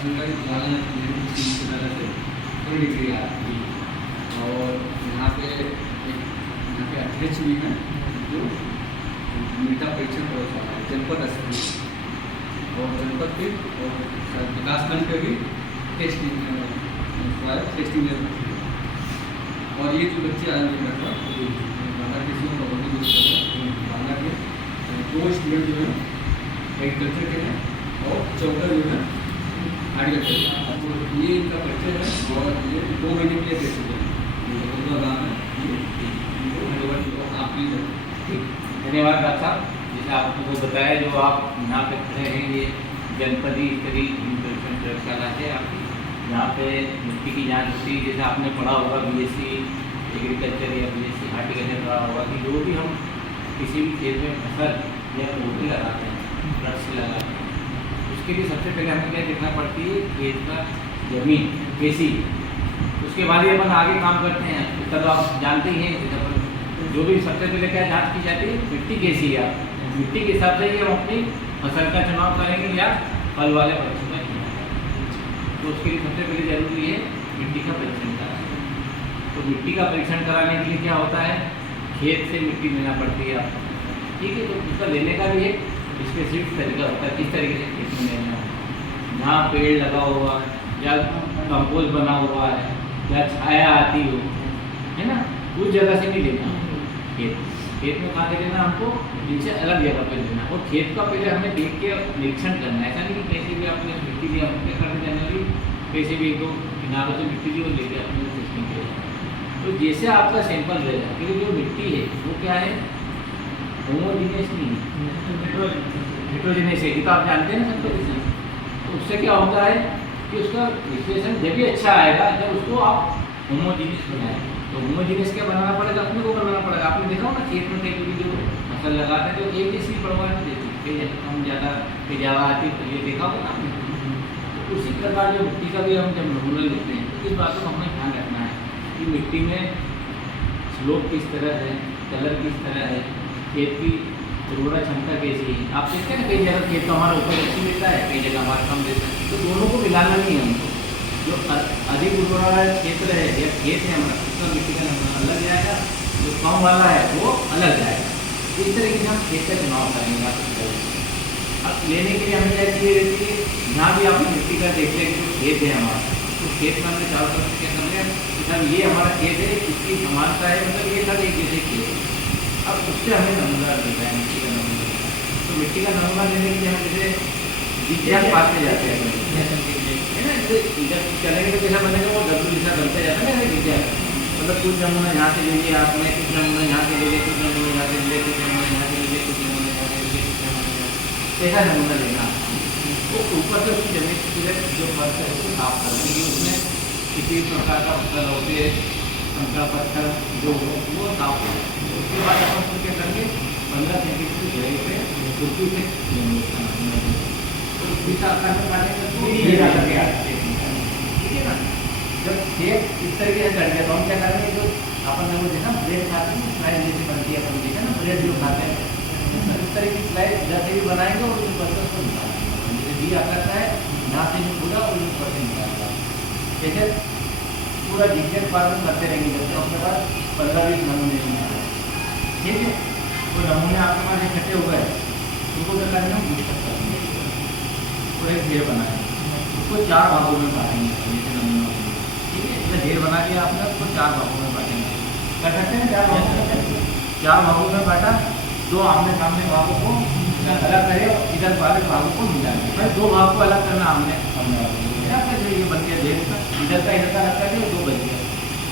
आशंका की ज्वाला इस तरह से थोड़ी डिग्री आ रही है। और यहाँ पे अध्यक्ष भी हैं जो मृदा परीक्षण प्रयोगशाला है जनपद स्तर और जनपद के और विकासखंड के भी टेस्टिंग और ये जो बच्चे आए हुए हैं बाला के बाला के 2 स्टूडेंट जो है एग्रीकल्चर के हैं और 14 जो है एग्रीकल्चर। तो ये इनका परिचय है और ये 2 महीने के लिए दे चुके हैं। धन्यवाद डॉक्टर साहब। जैसे आपको बताया जो आप यहाँ पे खड़े हैं ये जनपदी स्तरीय परीक्षण प्रयोगशाला है आपकी, यहाँ पे मिट्टी की जांच होती है। जैसे आपने पढ़ा होगा BSc एग्रीकल्चर या BSc हार्टिकल्चर पढ़ा होगा कि जो भी हम किसी भी खेत में फसल या पौधे लगाते हैं वृक्ष लगाते हैं उसके लिए सबसे पहले हमें क्या देखना पड़ती है खेत का जमीन कैसी। उसके बाद ही अपन आगे काम करते हैं। उसका तो आप जानते ही हैं जो भी सबसे पहले क्या जांच की जाती है मिट्टी कैसी है। मिट्टी के हिसाब से ही हम अपनी फसल का चुनाव करेंगे या फल वाले वृक्ष का चुनाव। तो उसके लिए सबसे पहले जरूरी है मिट्टी का परीक्षण कराना। तो मिट्टी का परीक्षण कराने के लिए क्या होता है खेत से मिट्टी लेना पड़ती है आपको, ठीक है। तो उसका लेने का भी एक स्पेसिफिक तरीका होता है किस तरीके से खेत में लेना होगा। जहाँ पेड़ लगा हुआ है या कंपोस्ट बना हुआ है या छाया आती हो है ना उस जगह से नहीं लेना खेत में कहाँ लेना हमको इनसे अलग जगह पर लेना। और खेत का पहले हमें देख के निरीक्षण करना है। ऐसा नहीं कि कैसे भी आपने मिट्टी दी हमने कर जनरली कैसे भी 1-2 किनारों से मिट्टी दी और लेके अपने टेस्टिंग किया। तो जैसे आपका सैंपल रहेगा क्योंकि जो मिट्टी है वो क्या है होमोजीनियस नहीं है हेट्रोजीनियस है। ये तो आप जानते हैं ना सबको किसी। तो उससे क्या होता है कि उसका विश्लेषण जब भी अच्छा आएगा जब उसको आप होमोजीनियस बनाएं। तो होमोजीनियस क्या बनाना पड़ेगा अपने को बनाना पड़ेगा। आपने देखा हो ना खेत में कहीं जो फसल लगाते हैं तो एक जैसी परवाह नहीं देती कहीं कम ज़्यादा कहीं ज़्यादा आती है। तो ये देखा होगा ना आपने। तो उसी प्रकार जो मिट्टी का भी हम जब नमूना लेते हैं तो इस बात को हमें ध्यान रखना है कि मिट्टी में स्लोप किस तरह है कलर किस तरह है खेत की उर्वरा क्षमता कैसी है। आप देखते हैं ना कई जगह खेत तो हमारा ऊपर अच्छी देता है कई जगह हमारा कम देता है। तो दोनों को मिलाना नहीं है हमको। जो अधिक उर्वरा क्षेत्र है या खेत है हमारा उसका मिट्टी का नमूना अलग जाएगा, जो कम वाला है वो अलग जाएगा। इस तरीके से हम खेत का चुनाव करेंगे। आप अब लेने के लिए हमें क्या चाहिए रहती है जहाँ भी आपने मिट्टी का देख लिया कि खेत है हमारा तो खेत में हमने चारों तरफ क्या कर रहे हैं कि सर ये हमारा खेत है इसकी समानता है मतलब ये सब एक जैसे खेत है। अब उससे हमें नमूना लेना है मिट्टी का नमूना लेना है। तो मिट्टी का नमूना लेने के लिए हम जैसे विज्ञान पास में जाते हैं है ना। जब चलेंगे तो कैसा बनेगा वो डब्ल्यू जैसा बनते जाता है ना विज्ञान। मतलब कुछ नमूना यहाँ से ले लिया आपने कुछ नमूना यहाँ से ले लिया कुछ नमूना यहाँ से ले लिया कुछ नमूना यहाँ से ले लिया कुछ नमूना यहाँ से ले लिया कुछ नमूना ऐसा नमूना लेना। तो ऊपर से उसकी जमीन पूरे जो फर्श है उसको साफ करने की उसमें किसी प्रकार का पत्थर होते कंकड़ पत्थर जो हो वो साफ हो। उसके बाद अपन उसको क्या करेंगे 15 सेंटीमीटर की जगह पे खुर्पी से ठीक है ना। जब खेत इस तरीके से कट गया तो हम क्या करेंगे जो अपन लोग देखा ब्रेड खाते हैं स्लाइड जैसी बनती है अपन देखा ना ब्रेड जो खाते हैं इस तरह की स्लाइड जैसे भी बनाएंगे और उस पर उसको निकालेंगे जैसे भी आता है यहाँ से जो पूरा और उस पर से निकालेगा। जैसे पूरा जिग्जैग पालन करते रहेंगे जब तक अपने पास 15-20 नमूने नहीं आए। ठीक है वो नमूने आपके पास इकट्ठे हो गए उनको क्या करेंगे हम पुस्तक करेंगे तो एक ढेर बनाए उसको 4 भागों में बांटेंगे जैसे नमूना। ठीक है इसमें ढेर बना दिया आपने उसको 4 भागों में बांटेंगे कर सकते हैं 4 भागों में 4 भागों में बांटा 2 आमने सामने भागों को अलग करे इधर वाले भागों को मिला के फिर 2 भाग को अलग करना हमने जो ये बन गया ढेर का इधर का अलग करके 2 बच गया।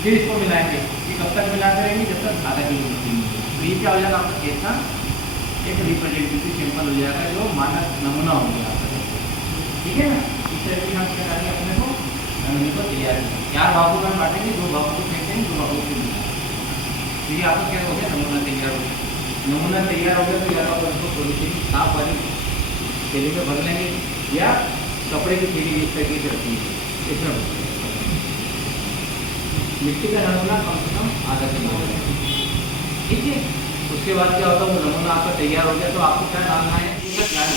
फिर इसको मिलाएंगे ये कब तक मिलाते रहेंगे जब तक आधा किलो मिट्टी मिलेगी। तो ये क्या हो जाएगा आपका खेत का एक रिप्रेजेंटेटिव सैंपल हो जाएगा जो मानक नमूना हो गया आपका। ठीक है ना। इस तरह की हम क्या करेंगे अपने को नमूने को तैयार करेंगे 4 भागों में बांटेंगे 2 भागों को फेंकेंगे 2 भागों को मिलाएंगे। तो ये आपका क्या हो गया नमूना तैयार हो गया। नमूना तैयार हो गया तो या तो उसको थोड़ी सी साफ वाली थैली में भर लेंगे या कपड़े की थैली इस तरीके से रखी है इसमें मिट्टी का नमूना कम से कम आधा किलो हो गया। ठीक है। उसके बाद क्या होता है वो नमूना आपका तैयार हो गया तो आपको क्या डालना है प्लांट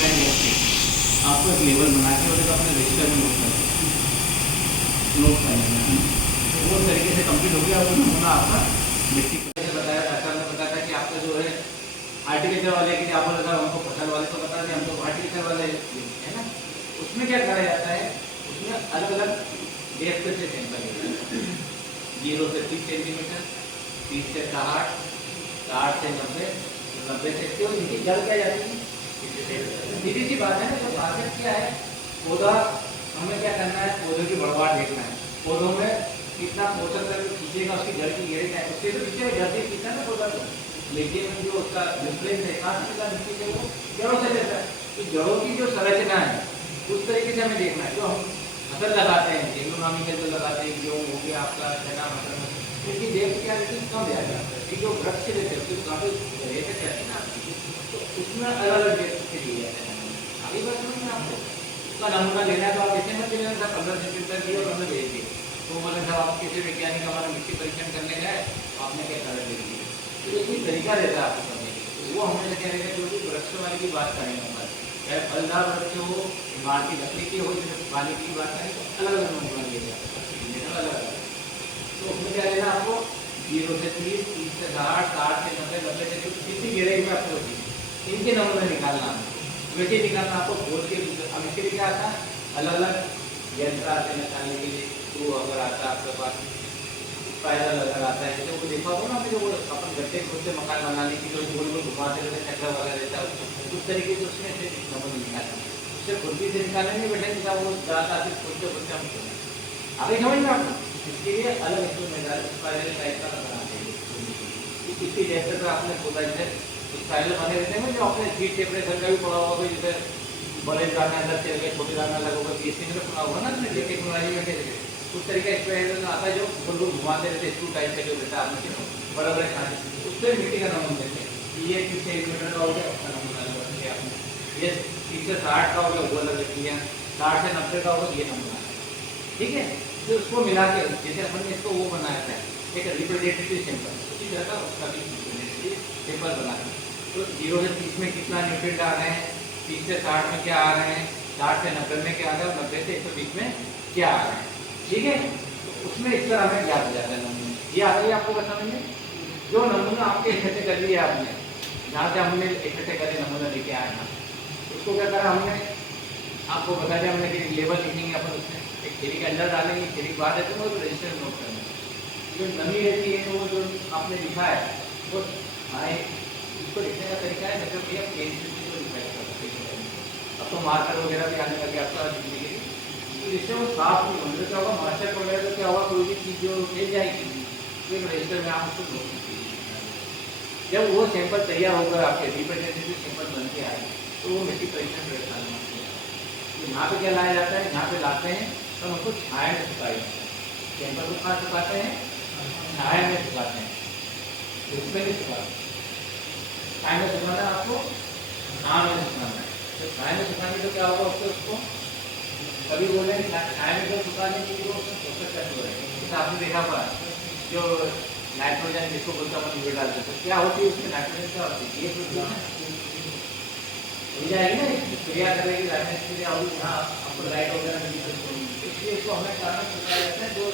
आपको एक लेवल बना के और एक अपने रजिस्टर में नोट करना है। से कंप्लीट हो गया वो नमूना आपका मिट्टी से बताया डॉक्टर ने बताया था कि आपका जो है हार्टिकल्चर वाले की आप बोला था हमको फसल वाले को बता दें, हम तो हार्टिकल्चर वाले है ना। उसमें क्या करा जाता है, उसमें अलग अलग डेप्थ से सैंपल लेते हैं, 0 से 30 सेंटीमीटर, 30 से 60, 60 से 90, 90 से 80 और इनकी जड़ क्या जाती है, सीधी सी बात है ना। तो ताकत क्या है, पौधा हमें क्या करना है, पौधों की बढ़वाट देखना है, पौधों में कितना पोषक तत्व खींचेगा, उसकी जड़ की गहराई क्या है, उससे तो पीछे जड़ से खींचना ना पौधा को, लेकिन जो उसका रिफ्लेक्स है कहाँ से मिट्टी से वो जड़ों से लेता है। तो जड़ों की जो संरचना है उस तरीके से हमें देखना है। जो हम फसल लगाते हैं, एग्रोनॉमी जो लगाते हैं, गेहूँ हो गया आपका, चना मटर, इनकी देख क्या रहती है, कम ज़्यादा ये जो वृक्ष रहते हैं उसकी काफ़ी रेट रहते हैं ना, तो उसमें अलग अलग डेप्थ के लिए जाते हैं। अभी बात समझ में आपको उसका नमूना लेना है तो आप ऐसे मत लेना था 15 सेंटीमीटर दिए और हमने भेज दिए, तो मतलब साहब आप किसी वैज्ञानिक हमारा मिट्टी परीक्षण करने गए आपने क्या कलर दे दिए, तो एक ही तरीका रहता है आपको करने के। वो हमें क्या रहेगा, जो भी वृक्ष वाले की बात करेंगे हमारे, चाहे फलदार वृक्ष हो, इमारती लकड़ी की हो, जैसे पानी की बात करें तो अलग अलग नमूना लिया जाता है, अलग अलग। तो उसमें क्या लेना आपको, 0 से 30, 30 से 60, 60 से 90, 90 से कितनी गहराई में आपको होती है, इनके नमूने निकालना है। वैसे निकालना आपको खोल के, अब इसके लिए क्या आता है, अलग अलग यंत्र आते हैं निकालने के लिए। तो अगर आता है आपके पास पैदल अगर आता है, जैसे वो देखा होगा ना, जो वो अपन गड्ढे खोदते मकान बनाने की, जो गोल गोल घुमाते रहते चक्र वाला रहता है, उस तरीके से उसमें से नमूने निकालना है। उससे खुरपी से निकालने नहीं बैठे था, वो ज़्यादा आते खोदते खोदते हम खोलें। अभी समझ में आपको, इसके लिए अलग इंस्ट्रूमेंट स्पाइरल टाइप का बनाते हैं, इतनी जैसे तो आपने खोदा जैसे स्पाइरल बने रहते हैं, जो आपने हीट टेम्परेचर का भी पड़ा होगा, जैसे बड़े दाना अंदर चल गए, छोटे दाना अलग होगा, बीएससी में पड़ा होगा ना, अपने टेक्नोलॉजी में कैसे उस तरीके स्पाइरल आता है, जो लोग घुमाते रहते हैं, स्क्रू टाइप का जो रहता है आपने बड़ा बड़े खाने, उससे मिट्टी का नमूना देते हैं। ये 30 सेंटीमीटर का हो गया उसका नमूना लगा आपने, ये 30 से 60 का हो गया वो लगा दिया, 60 से 90 का होगा ये नमूना, ठीक है। तो उसको मिला के जैसे अपन ने इसको वो बनाया था एक रिप्रेजेंटेटिव सैंपल, उसी तरह का उसका भी रिप्रेजेंटेटिव सैंपल बनाया। तो 0 से 30 में कितना न्यूट्रिएंट आ रहे हैं, 30 से 60 में क्या आ रहे हैं, 60 से 90 में क्या आ रहा है, 90 से 120 में क्या आ रहे हैं, ठीक है। तो उसमें इस तरह हमें ज्ञात हो जाता है नमूने। ये आ गई आपको समझ में, जो नमूना आपके इकट्ठे कर लिया आपने, जहाँ से हमने इकट्ठे करे नमूना लेके आए हैं, उसको क्या करा हमने, आपको बता दिया हमने कि लेवल लिखेंगे अपन, उसमें एक थैली के अंदर डालेंगे, थैली बाहर रहते हैं वो रजिस्टर नोट करना, जो नमी रहती है वो जो आपने लिखा है वो आए, इसको लिखने का तरीका है मतलब भैया पेंसिल से जो लिखा है, अब तो मार्कर वगैरह भी आने लगे आपका लिखने के लिए, तो इससे वो साफ नहीं होने, क्या होगा मार्कर वगैरह तो क्या होगा, कोई भी चीज़ जो मिल जाएगी तो एक रजिस्टर में आप उसको नोट कीजिए। जब वो सैंपल तैयार होकर आपके रिप्रेजेंटेटिव सैंपल बन के आए तो वो मिट्टी परीक्षण प्रयोगशाला में तो यहाँ पे क्या लाया जाता है, यहाँ पे लाते हैं तो हम उसको छाया में सुखाए जाते हैं, सैंपल को कहाँ सुखाते हैं, छाया में सुखाते हैं, उसमें नहीं सुखाते, छाया में सुखाना है आपको, छाया में सुखाना है। तो छाया में सुखाने तो क्या होगा, उसको कभी बोले छाया में जो सुखाने के लिए वो पोषक तत्व है, जैसे आपने देखा हुआ जो नाइट्रोजन जिसको बोलते हैं अपन डालते हैं, तो क्या होती है उसमें नाइट्रोजन क्या होती है, ये प्रोटीन मिल जाएगी ना, क्रिया करेगी लाइट के लिए, और यहाँ आपको लाइट वगैरह मिल सकती, इसलिए इसको हमें कारण सुखाया जाता है। जो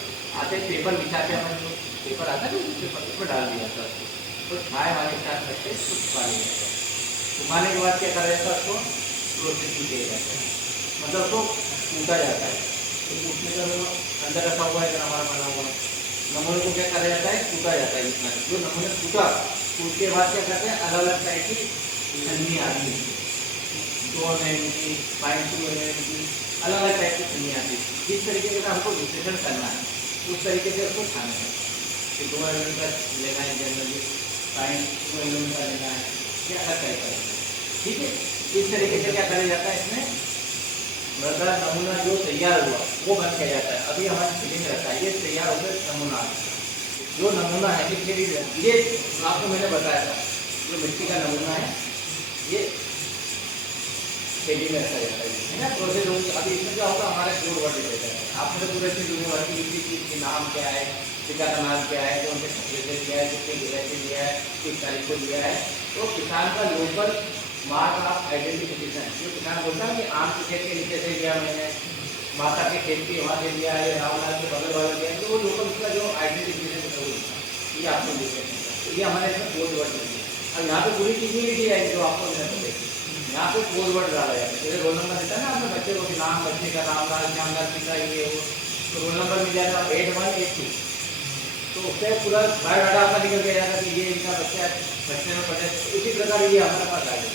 आते पेपर बिछाते हैं अपन, जो पेपर आता है ना उस पेपर पर डाल दिया जाता है, तो छाया वाले साथ रखते उसको सुखा लिया जाता है। सुखाने के बाद क्या करा जाता है, उसको प्रोसेसिंग किया जाता है, मतलब उसको कूटा जाता है, तो कूटने का अंदर रखा हुआ है अगर हमारा बना हुआ नमूने को क्या करा जाता है, कूटा जाता है। जितना जो नमूने कूटा, कूट के बाद क्या करते हैं, अलग अलग टाइप की छन्नी आती है, 2 mm की, 5 mm की, अलग अलग टाइप की छन्नी आती है। जिस तरीके से हमको विश्लेषण करना है उस तरीके से उसको खाना है, कि 2 mm का लेना है जनरली, 5 mm का लेना है, या अलग टाइप का, ठीक है। इस तरीके से क्या करा जाता है, इसमें मृदा नमूना जो तैयार हुआ वो बन के जाता है। अभी हमारी फीलिंग रहता है, ये तैयार हो गया नमूना, जो नमूना है ये आपको मैंने बताया था, जो मिट्टी का नमूना है ये थैली में रखा जाता है ना, प्रोसेस होगी। अभी इसमें क्या होगा, हमारा जोड़ वर्ड रहता है, आपने तो पूरे दुनिया भर की किसी चीज़ के नाम क्या है, टीका का नाम क्या है, कौन से खतरे से दिया है, कितने गिराई से दिया है, किस तारीख को दिया है, तो किसान का लोकल मार्क ऑफ आइडेंटिफिकेशन, जो किसान बोलता है कि आम के खेत के नीचे से गया मैंने, माता के खेत के वहाँ दे दिया या रामलाल के बगल वाले दे दिया, तो वो लोकल उसका जो आइडेंटिफिकेशन है वो होता है। ये आपको देख सकते हैं, तो ये हमारे इसमें कोड वर्ड है। अब यहाँ पे पूरी चीज़ें लिखी जाएगी जो आपको मिलेगी, यहाँ पे कोड वर्ड डाला जाएगा। जैसे रोल नंबर देता है ना आपने बच्चे को कि नाम, बच्चे का नाम, श्यामलाल पिता ये वो, तो रोल नंबर मिल जाएगा 8182, तो उससे पूरा बायोडाटा आपका निकल के जाएगा कि ये इनका बच्चा बच्चे में पढ़े। इसी प्रकार ये हमारे पास आ जाएगा।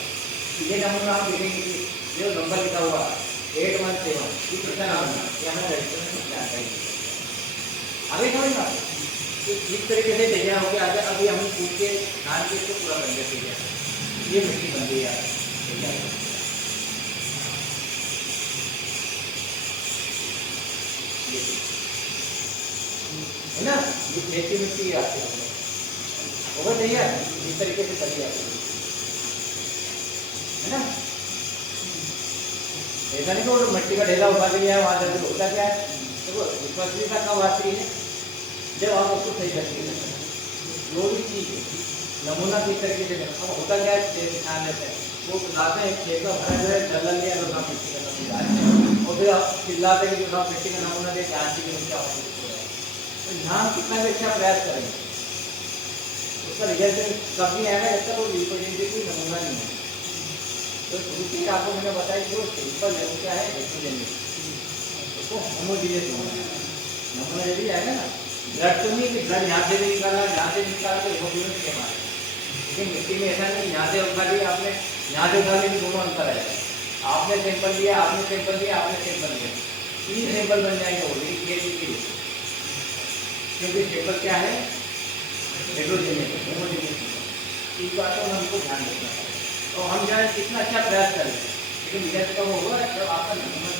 ये नंबर आप देखेंगे कि जो नंबर लिखा हुआ 817 ये कितना नाम है, ये हमें रजिस्टर में क्या आता है आगे समझ ना। तो इस तरीके से तैयार हो गया। आगे अभी हम पूछ के धान के इसको पूरा कर देते हैं, ये मिट्टी बन गई यार तैयार है ना। ये खेत की मिट्टी आती है होगा तैयार, इस तरीके से चली जाती है ना। ऐसा नहीं कि मिट्टी का ढेला उठा के लिया वहाँ जाकर होता क्या है, देखो विश्वसनीयता कब आती है जब आप उसको सही करके जो भी चीज़ नमूना किस तरीके से अब होता क्या है ध्यान देते हैं वो लाते हैं खेत में भरा जो है डल लिया तो ना मिट्टी का नमूना और फिर आप चिल्लाते हैं कि जो मिट्टी का नमूना दे ध्यान से क्या हो। तो यहाँ कितना भी अच्छा प्रयास करेंगे उसका रिजल्ट कभी आएगा जब तक वो रिप्रेजेंटेटिव नमूना नहीं है। तो दूसरी आपको मैंने बताया जो सिंपल है वो क्या है हेट्रोजेनिटी, उसको होमोजीनियस नमूना यदि आएगा ना। ब्लड तो नहीं कि ब्लड यहाँ से नहीं निकाला यहाँ से निकाला तो होमोजीनियस के हमारे, लेकिन मिट्टी में ऐसा नहीं यहाँ से उठा लिया आपने यहाँ से उठा लिया दोनों अंतर है। आपने सैंपल लिया आपने सैंपल लिया आपने सैंपल लिया 3 सैंपल बन जाएंगे वो, लेकिन केस के लिए क्योंकि सैंपल क्या है हेट्रोजेनियस होमोजीनियस। इस बात को हमको ध्यान रखना है। तो हम जाए कितना अच्छा प्रयास करें, लेकिन रिजल्ट कब होगा जब आपका नमूना